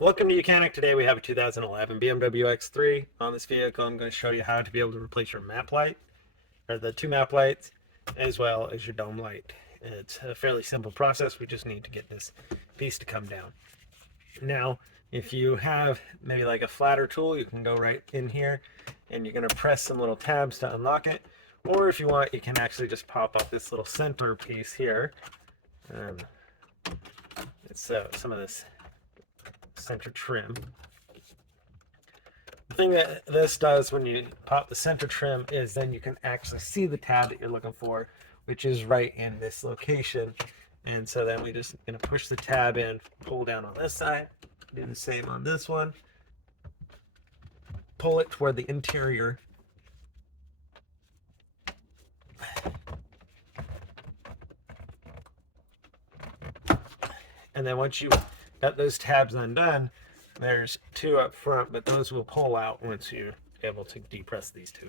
Welcome to Mechanic. Today we have a 2011 BMW X3. On this vehicle, I'm going to show you how to be able to replace your map light, or the two map lights, as well as your dome light. It's a fairly simple process. We just need to get this piece to come down. Now, if you have maybe like a flatter tool, you can go right in here and you're going to press some little tabs to unlock it. Or if you want, you can actually just pop up this little center piece here. It's some of this center trim. The thing that this does when you pop the center trim is then you can actually see the tab that you're looking for, which is right in this location. And so then we just going to push the tab in, pull down on this side, do the same on this one, pull it toward the interior. And then once you got those tabs undone, there's two up front, but those will pull out once you're able to depress these two.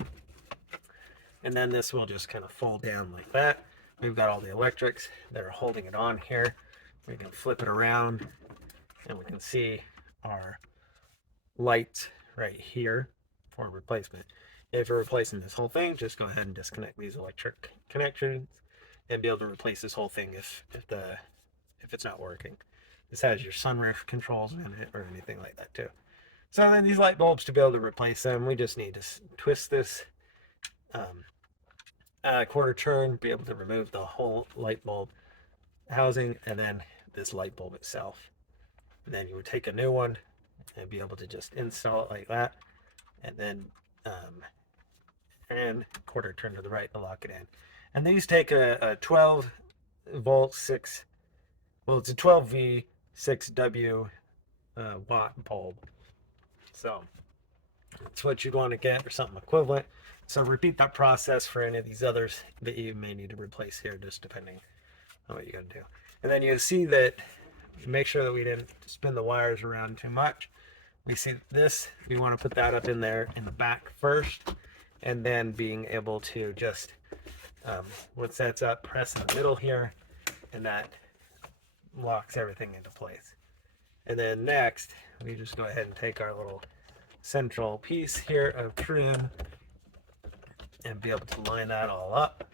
And then this will just kind of fold down like that. We've got all the electrics that are holding it on here. We can flip it around and we can see our lights right here for replacement. If you're replacing this whole thing, just go ahead and disconnect these electric connections and be able to replace this whole thing if it's not working. This has your sunroof controls in it or anything like that too. So then these light bulbs, to be able to replace them, we just need to twist this quarter turn, be able to remove the whole light bulb housing and then this light bulb itself. And then you would take a new one and be able to just install it like that, and then and quarter turn to the right to lock it in. And these take a 12 volt 6, well, it's a 12V 6W watt bulb. So that's what you'd want to get, or something equivalent. So repeat that process for any of these others that you may need to replace here, just depending on what you're going to do. And then you see that, make sure that we didn't spin the wires around too much. We see this, we want to put that up in there in the back first, and then being able to just, once that's up, press in the middle here, and that locks everything into place. And then next, we just go ahead and take our little central piece here of trim and be able to line that all up.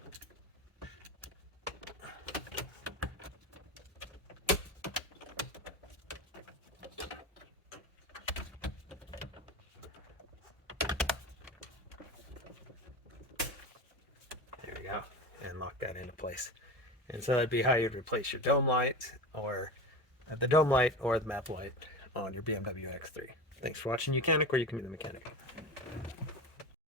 There we go, and lock that into place. And so that'd be how you'd replace your dome light, or the dome light or the map light on your BMW X3. Thanks for watching Mechanic, where you can be the mechanic.